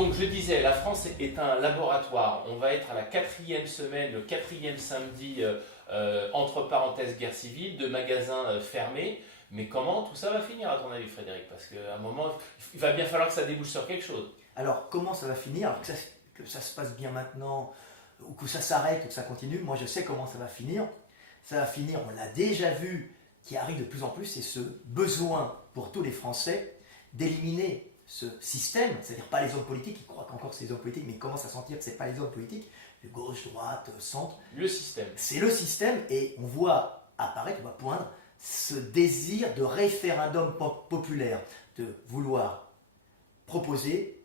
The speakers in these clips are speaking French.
Donc je disais, la France est un laboratoire. On va être à la 4e semaine, le 4e samedi, entre parenthèses guerre civile, de magasins fermés. Mais comment tout ça va finir à ton avis, Frédéric? Parce qu'à un moment, il va bien falloir que ça débouche sur quelque chose. Alors, comment ça va finir? Que ça se passe bien maintenant, ou que ça s'arrête, ou que ça continue, moi je sais comment ça va finir. Ça va finir, on l'a déjà vu, qui arrive de plus en plus, c'est ce besoin pour tous les Français d'éliminer ce système, c'est-à-dire pas les hommes politiques, ils croient qu'encore c'est les hommes politiques, mais ils commencent à sentir que ce n'est pas les hommes politiques, de gauche, droite, centre. Le système. C'est le système, et on voit apparaître, on va poindre, ce désir de référendum populaire, de vouloir proposer,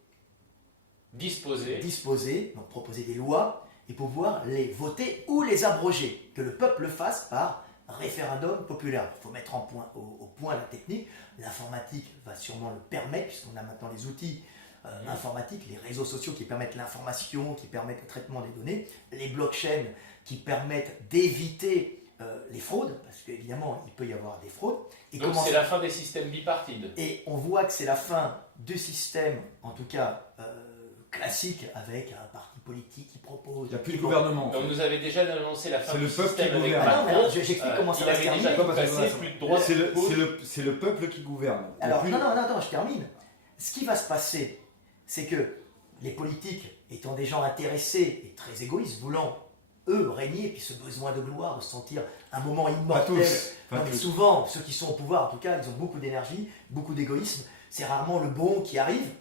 disposer, donc proposer des lois et pouvoir les voter ou les abroger, que le peuple le fasse par référendum populaire. Il faut mettre au point la technique, l'informatique va sûrement le permettre, puisqu'on a maintenant les outils informatiques, les réseaux sociaux qui permettent l'information, qui permettent le traitement des données, les blockchains qui permettent d'éviter les fraudes, parce qu'évidemment il peut y avoir des fraudes. Et donc c'est la fin des systèmes bipartides. Et on voit que c'est la fin du système, en tout cas classique, avec un parti politique qui propose... Il n'y a plus de gouvernement. Donc vous avez déjà annoncé la fin du système. C'est le peuple qui gouverne. Ah non, mais j'explique comment ça va se terminer. C'est le peuple qui gouverne. Alors, non, je termine. Ce qui va se passer, c'est que les politiques, étant des gens intéressés et très égoïstes, voulant eux régner, puis ce besoin de gloire, de se sentir un moment immortel. Pas tous. Souvent, ceux qui sont au pouvoir, en tout cas, ils ont beaucoup d'énergie, beaucoup d'égoïsme. C'est rarement le bon qui arrive.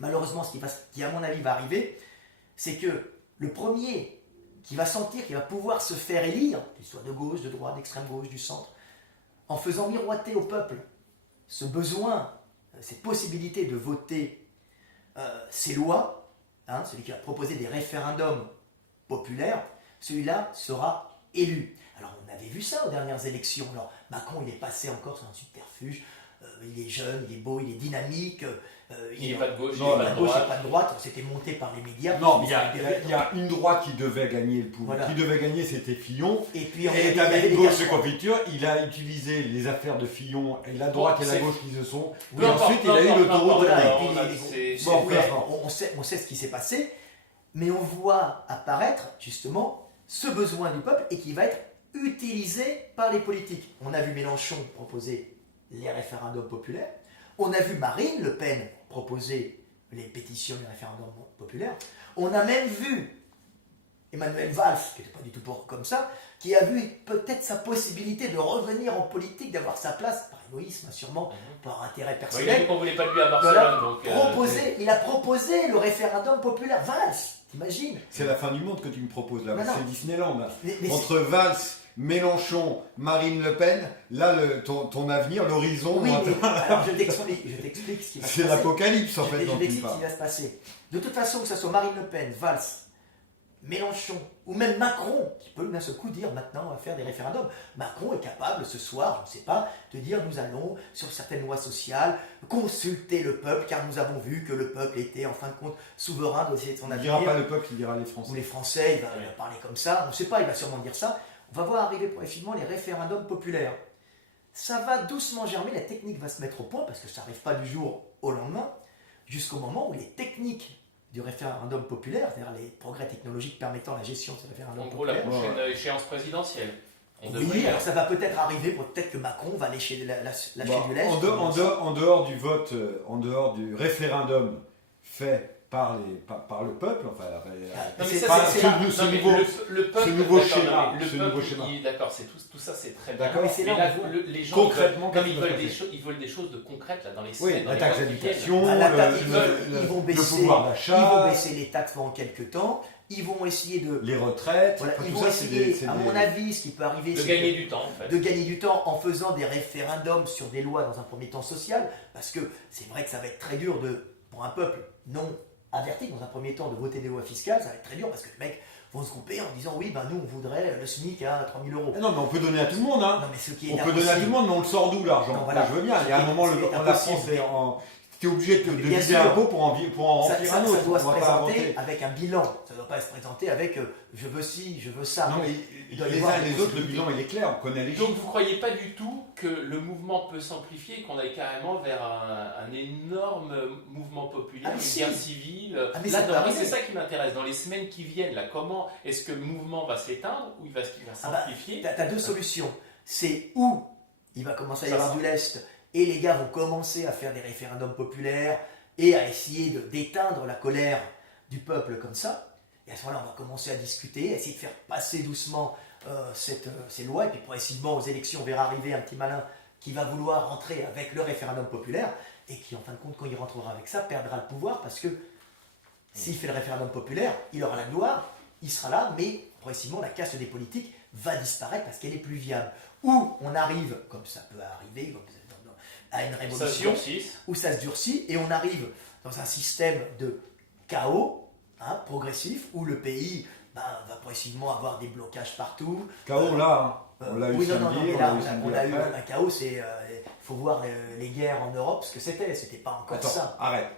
Malheureusement, ce qui à mon avis va arriver, c'est que le premier qui va sentir qu'il va pouvoir se faire élire, qu'il soit de gauche, de droite, d'extrême gauche, du centre, en faisant miroiter au peuple ce besoin, cette possibilité de voter ces lois, celui qui va proposer des référendums populaires, celui-là sera élu. Alors on avait vu ça aux dernières élections. Alors Macron il est passé encore sur un subterfuge, il est jeune, il est beau, il est dynamique, il n'est pas de gauche, il n'est pas de droite, c'était monté par les médias. Non, il y a une droite qui devait gagner le pouvoir, qui devait gagner, c'était Fillon. Et puis avec gauche de confiture, il a utilisé les affaires de Fillon, et la droite et la gauche qui se sont. Et ensuite il a eu l'autoroute. On sait ce qui s'est passé, mais on voit apparaître justement ce besoin du peuple et qui va être utilisé par les politiques. On a vu Mélenchon proposer les référendums populaires, on a vu Marine Le Pen proposer les pétitions des référendums populaires, on a même vu Emmanuel Valls, qui n'était pas du tout comme ça, qui a vu peut-être sa possibilité de revenir en politique, d'avoir sa place, par égoïsme sûrement, par intérêt personnel. Il a dit qu'on ne voulait pas de lui à Barcelone. Il a proposé le référendum populaire. Valls, t'imagines? C'est la fin du monde que tu me proposes là, c'est Disneyland. Là. Mais entre Valls, Mélenchon, Marine Le Pen, là ton avenir, l'horizon... Oui, alors je t'explique ce qui va se passer. C'est l'apocalypse en fait. Je t'explique ce qui va se passer. De toute façon, que ce soit Marine Le Pen, Valls, Mélenchon ou même Macron, qui peut d'un seul coup dire maintenant on va faire des référendums. Macron est capable ce soir, je ne sais pas, de dire nous allons sur certaines lois sociales consulter le peuple car nous avons vu que le peuple était en fin de compte souverain de son avenir. Il ne dira pas le peuple, il dira les Français. Ou les Français, il va parler comme ça, on ne sait pas, il va sûrement dire ça. On va voir arriver progressivement les référendums populaires. Ça va doucement germer, la technique va se mettre au point parce que ça n'arrive pas du jour au lendemain, jusqu'au moment où les techniques du référendum populaire, c'est-à-dire les progrès technologiques permettant la gestion de ce référendum populaire. En gros, la prochaine échéance présidentielle. Oui, alors ça va peut-être arriver, peut-être que Macron va lâcher du lest. En dehors du vote, en dehors du référendum fait par le peuple, enfin, ce nouveau schéma. D'accord, tout ça c'est très bien. Mais là, les gens, concrètement, comme ils veulent des choses de concrètes là, dans les oui, la taxe d'habitation, ils vont baisser, le pouvoir d'achat, ils vont baisser les taxes pendant quelques temps, ils vont essayer de... Les retraites, voilà, ils vont essayer, à mon avis, ce qui peut arriver, de gagner du temps, en fait. De gagner du temps en faisant des référendums sur des lois dans un premier temps social, parce que c'est vrai que ça va être très dur pour un peuple non averti dans un premier temps de voter des lois fiscales, ça va être très dur parce que les mecs vont se grouper en disant oui, ben nous on voudrait le SMIC à 3 000 €. Non, mais on peut donner à tout le monde, hein. Non, mais ce qui est on peut donner à tout le monde, mais on le sort d'où l'argent? Voilà. Je veux bien, il y a un moment, la France est en... Tu es obligé de viser un pot pour en remplir un autre. Ça doit se présenter avec un bilan. Ça ne doit pas se présenter avec je veux ci, je veux ça. Non, mais les uns et les autres, le bilan il est clair, on connaît les chiffres. Donc vous ne croyez pas du tout que le mouvement peut s'amplifier et qu'on aille carrément vers un énorme mouvement populaire, une guerre civile mais Là, ça peut moi, arriver. c'est ça qui m'intéresse. Dans les semaines qui viennent, là, comment est-ce que le mouvement va s'éteindre ou il va s'amplifier? Tu as deux solutions. C'est où il va commencer à y avoir du lest et les gars vont commencer à faire des référendums populaires et à essayer d'éteindre la colère du peuple comme ça. Et à ce moment-là, on va commencer à discuter, à essayer de faire passer doucement ces lois. Et puis progressivement, aux élections, on verra arriver un petit malin qui va vouloir rentrer avec le référendum populaire et qui, en fin de compte, quand il rentrera avec ça, perdra le pouvoir parce que s'il fait le référendum populaire, il aura la gloire, il sera là, mais progressivement, la caste des politiques va disparaître parce qu'elle est plus viable. Ou on arrive, comme ça peut arriver, à une révolution, où ça se durcit, et on arrive dans un système de chaos progressif, où le pays va progressivement avoir des blocages partout. Chaos là, on l'a eu samedi, on a eu un chaos, il faut voir les guerres en Europe, ce que c'était pas encore ça. Arrête,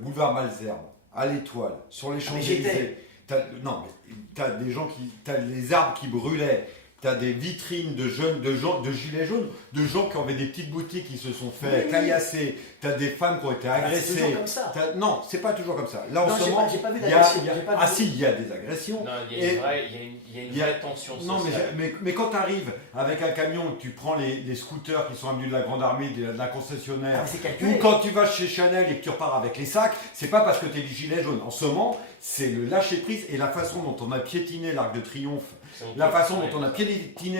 boulevard Malesherbes, à l'Étoile, sur les Champs-Élysées, t'as des gens t'as les arbres qui brûlaient, t'as des vitrines de gilets jaunes, de gens qui avaient des petites boutiques qui se sont fait caillasser, t'as des femmes qui ont été agressées. C'est toujours comme ça. Non, c'est pas toujours comme ça. Là, en ce moment, j'ai pas vu d'agression. Il y a des agressions. Non, il y a une vraie tension sociale. Non, mais quand tu arrives avec un camion, tu prends les scooters qui sont amenés de la Grande Armée, de la concessionnaire, ou quand tu vas chez Chanel et que tu repars avec les sacs, c'est pas parce que tu es du gilet jaune. En ce moment, c'est le lâcher-prise et la façon dont on a piétiné l'Arc de Triomphe, la façon dont on a piétiné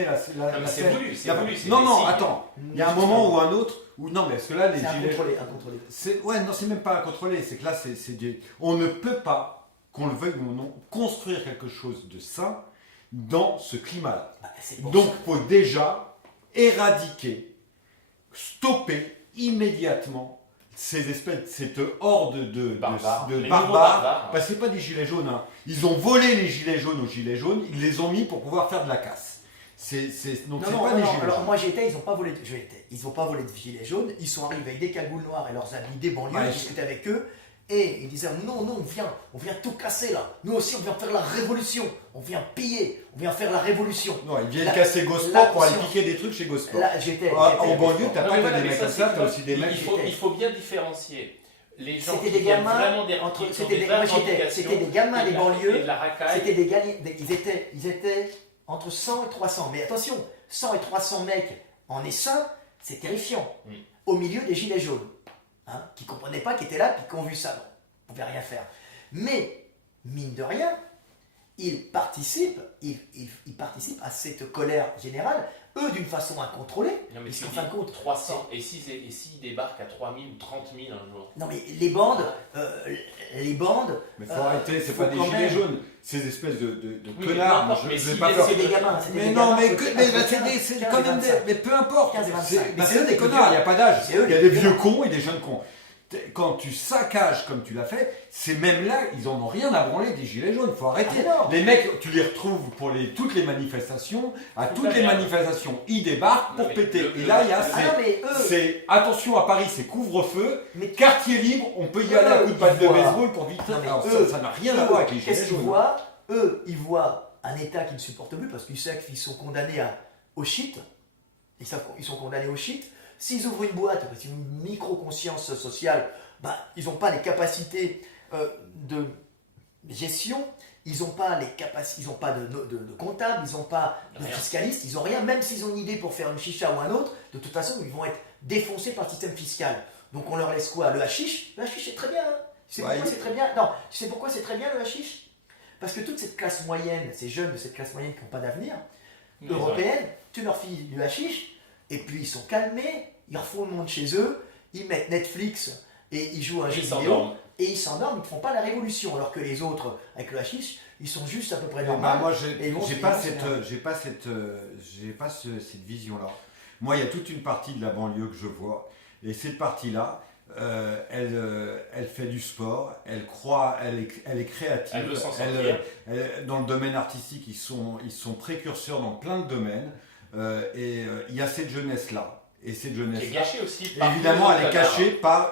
la c'est voulu, c'est voulu. Non, attends, il y a un moment ou un autre où non, mais parce que là, les gilets jaunes. C'est même pas incontrôlé, c'est que là, on ne peut pas, qu'on le veuille ou non, construire quelque chose de sain dans ce climat. Donc, il faut déjà éradiquer, stopper immédiatement cette horde de barbares, parce que c'est pas des gilets jaunes. Ils ont volé les gilets jaunes aux gilets jaunes, ils les ont mis pour pouvoir faire de la casse. Alors moi j'y étais, ils n'ont pas volé de gilets jaunes, ils sont arrivés avec des cagoules noires et leurs habits des banlieues, j'ai discuté avec eux. Et ils disaient non, on vient tout casser là. Nous aussi, on vient faire la révolution. On vient piller, on vient faire la révolution. Non, ils viennent casser Gosport pour aller piquer des trucs chez Gosport. En banlieue, t'as pas que des mecs comme ça, t'as aussi des mecs. Il faut bien différencier les gens qui viennent vraiment c'était des gamins des banlieues. Ils étaient entre 100 et 300. Mais attention, 100 et 300 mecs en essaim, c'est terrifiant. Au milieu des gilets jaunes. Qui ne comprenaient pas, qui étaient là, puis qui ont vu ça. Bon, on ne pouvait rien faire. Mais, mine de rien, ils participent à cette colère générale, eux d'une façon incontrôlée. Non, mais en fin de compte, 300, et s'ils débarquent à 3 000 ou 30 000 un jour? Non, mais les bandes. Mais faut arrêter, c'est pas des gilets jaunes, ces espèces de connards. C'est des gamins. Mais non, mais c'est quand même des. Mais peu importe. C'est des connards, il n'y a pas d'âge. Il y a des vieux cons et des jeunes cons. Quand tu saccages comme tu l'as fait, c'est même là, ils en ont rien à branler des gilets jaunes. Il faut arrêter. Les mecs, tu les retrouves pour toutes les manifestations. À toutes les manifestations, ils débarquent pour péter. Et là, il y a c'est attention à Paris, c'est couvre-feu. Quartier libre, on peut y aller à coup de batte de baseball pour vite. Alors ça n'a rien à voir avec les gilets jaunes. Eux, ils voient un État qui ne supporte plus parce qu'ils savent qu'ils sont condamnés au shit. Ils sont condamnés au shit. S'ils ouvrent une boîte, c'est une micro-conscience sociale, ils n'ont pas les capacités de gestion, ils n'ont pas de comptable, ils n'ont pas de fiscaliste, ils n'ont rien, même s'ils ont une idée pour faire une chicha ou un autre, de toute façon, ils vont être défoncés par le système fiscal. Donc on leur laisse quoi? Le hashish? Le hashish, c'est très bien. Tu sais pourquoi c'est très bien? Non, tu sais pourquoi c'est très bien le hashish? Parce que toute cette classe moyenne, ces jeunes de cette classe moyenne qui n'ont pas d'avenir, européenne, tu leur files du hashish, et puis ils sont calmés, ils refont le monde chez eux, ils mettent Netflix et ils jouent à un jeu vidéo et ils s'endorment, ils ne font pas la révolution. Alors que les autres, avec le hashish, ils sont juste à peu près normaux. Moi, j'ai pas cette vision-là. Moi, il y a toute une partie de la banlieue que je vois, et cette partie-là, elle fait du sport, elle croit, elle est créative. Elle veut s'en sortir. Dans le domaine artistique, ils sont précurseurs dans plein de domaines. Et il y a cette jeunesse-là. Et cette jeunesse-là, aussi évidemment, elle est cachée par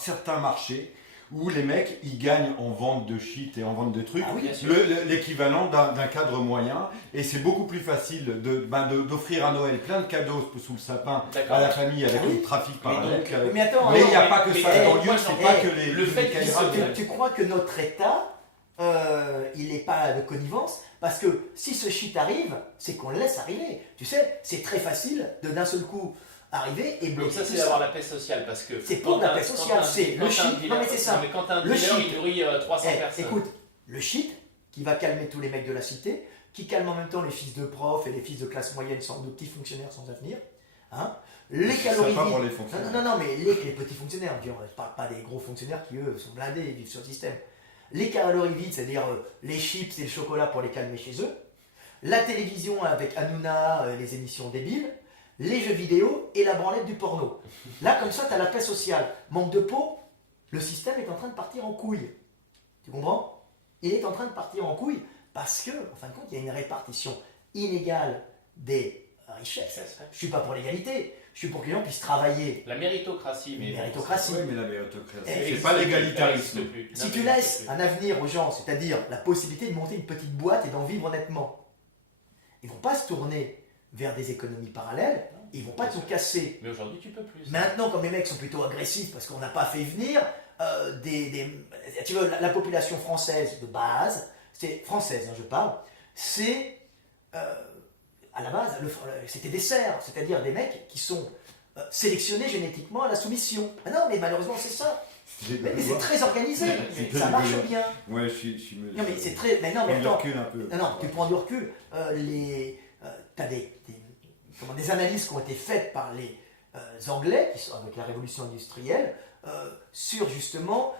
certains marchés où les mecs, ils gagnent en vente de shit et en vente de trucs, Ah oui, l'équivalent d'un cadre moyen. Et c'est beaucoup plus facile d'offrir à Noël plein de cadeaux sous le sapin à la famille avec le trafic parallèle. Mais attends, mais il n'y a pas que ça. Dans moi, c'est pas que les... le fait tu crois que notre État, il n'est pas de connivence? Parce que si ce shit arrive, c'est qu'on le laisse arriver. Tu sais, c'est très facile de d'un seul coup arriver et bloquer. Donc ça, c'est tout d'avoir la paix sociale, parce que... C'est pour la paix sociale, c'est le shit. Non mais c'est ça. Mais quand un Le dealer, shit. il nourrit 300 personnes. Écoute, le shit qui va calmer tous les mecs de la cité, qui calme en même temps les fils de profs et les fils de classe moyenne, de petits fonctionnaires sans avenir. Hein, les calories pas pour vides. les fonctionnaires. Non, mais les petits fonctionnaires, je ne parle pas des gros fonctionnaires qui eux sont blindés et vivent sur le système. Les calories vides, c'est-à-dire les chips et le chocolat pour les calmer chez eux. La télévision avec Hanouna, les émissions débiles. Les jeux vidéo et la branlette du porno. Là, comme ça, tu as la paix sociale. Manque de peau, le système est en train de partir en couille. Tu comprends? Il est en train de partir en couille parce que, en fin de compte, il y a une répartition inégale des richesses. Je ne suis pas pour l'égalité, je suis pour que les gens puissent travailler. La méritocratie. Mais méritocratie. Oui, mais la méritocratie, c'est pas l'égalitarisme. Si tu laisses un avenir aux gens, c'est-à-dire la possibilité de monter une petite boîte et d'en vivre honnêtement, ils ne vont pas se tourner vers des économies parallèles, ils ne vont pas tout casser. Mais aujourd'hui, tu peux plus. Maintenant, comme les mecs sont plutôt agressifs parce qu'on n'a pas fait venir tu vois, la population française de base, c'est française, je parle, c'est à la base, c'était des serfs, c'est-à-dire des mecs qui sont sélectionnés génétiquement à la soumission. Ah non, mais malheureusement, c'est ça. Mais c'est très organisé, ça marche bien. Ouais, je suis. Non, mais c'est très. Mais non, mais attends. Un peu. Non, tu prends du recul. Tu as des analyses qui ont été faites par les Anglais, avec la révolution industrielle, sur justement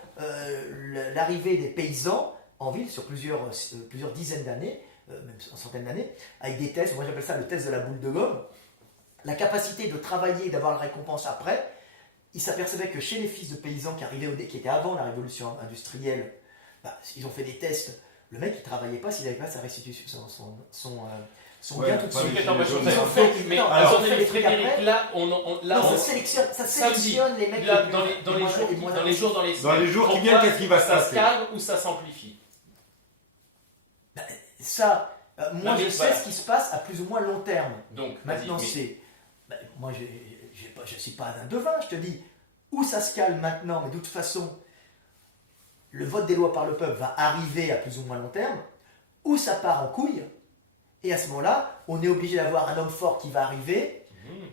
l'arrivée des paysans en ville sur plusieurs dizaines d'années, même centaines d'années, avec des tests, moi j'appelle ça le test de la boule de gomme, la capacité de travailler et d'avoir la récompense après. Ils s'apercevaient que chez les fils de paysans qui étaient avant la révolution industrielle, ils ont fait des tests. Le mec, il ne travaillait pas s'il n'avait pas sa restitution, son gain tout de suite. Mais Frédéric, là, ça sélectionne les mecs dans les jours qui viennent, qu'est-ce qui va se passer? Ça se calme ou ça s'amplifie? Moi, je sais ce qui se passe à plus ou moins long terme. Donc, maintenant, moi, je ne suis pas un devin, je te dis, où ça se calme maintenant, mais de toute façon, le vote des lois par le peuple va arriver à plus ou moins long terme, où ça part en couille, et à ce moment-là, on est obligé d'avoir un homme fort qui va arriver,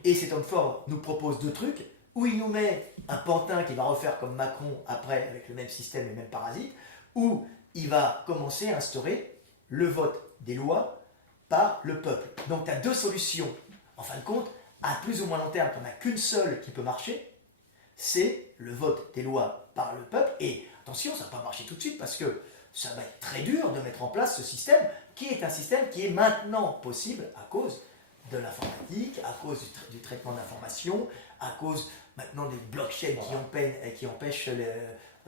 et cet homme fort nous propose deux trucs, où il nous met un pantin qui va refaire comme Macron après, avec le même système et le même parasite, où il va commencer à instaurer le vote des lois par le peuple. Donc tu as deux solutions. En fin de compte, à plus ou moins long terme, tu n'en as qu'une seule qui peut marcher, c'est le vote des lois par le peuple. Et attention, ça ne va pas marcher tout de suite parce que ça va être très dur de mettre en place ce système qui est un système qui est maintenant possible à cause de l'informatique, à cause du traitement d'informations, à cause maintenant des blockchains qui empêchent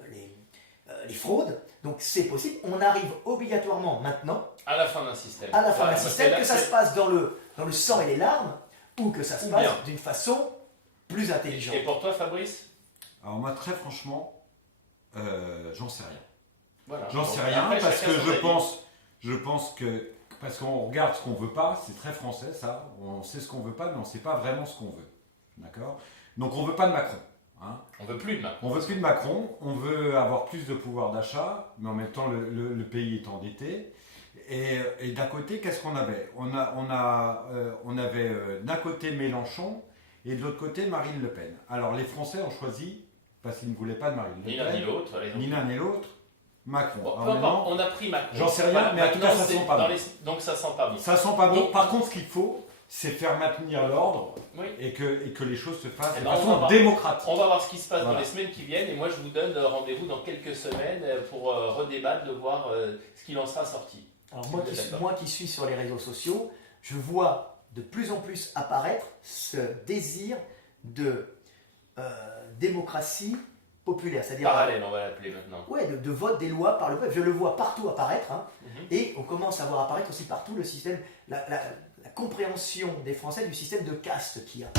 les fraudes. Donc c'est possible. On arrive obligatoirement maintenant à la fin d'un système. À la fin d'un système, que ça se passe dans le sang et les larmes ou que ça se passe d'une façon plus intelligente. Et pour toi, Fabrice? Alors moi, très franchement, j'en sais rien. Voilà. J'en sais rien parce que je pense que parce qu'on regarde ce qu'on veut pas, c'est très français ça. On sait ce qu'on veut pas, mais on sait pas vraiment ce qu'on veut. D'accord? Donc on veut pas de Macron. Hein. On veut plus de Macron. On veut plus de Macron. On veut avoir plus de pouvoir d'achat, mais en même temps le pays est endetté. Et d'un côté, qu'est-ce qu'on avait? On avait d'un côté Mélenchon et de l'autre côté Marine Le Pen. Alors les Français ont choisi parce qu'ils ne voulaient pas de Marine Le Pen. Ni l'un ni l'autre. Ni l'un ni l'autre. Macron. Bon, on a pris Macron. J'en sais rien, mais en tout cas, ça sent pas bon. Donc ça sent pas bon. Ça sent pas bon. Par contre, ce qu'il faut, c'est faire maintenir l'ordre oui. et que les choses se fassent de ben, façon démocratique. On va voir ce qui se passe dans les semaines qui viennent et moi je vous donne rendez-vous dans quelques semaines pour redébattre, de voir ce qu'il en sera sorti. Alors moi qui suis sur les réseaux sociaux, je vois de plus en plus apparaître ce désir de démocratie populaire, c'est-à-dire parallèle, on va l'appeler maintenant. Ouais, de vote des lois par le peuple. Je le vois partout apparaître, et on commence à voir apparaître aussi partout le système, la compréhension des Français du système de caste qu'il y a.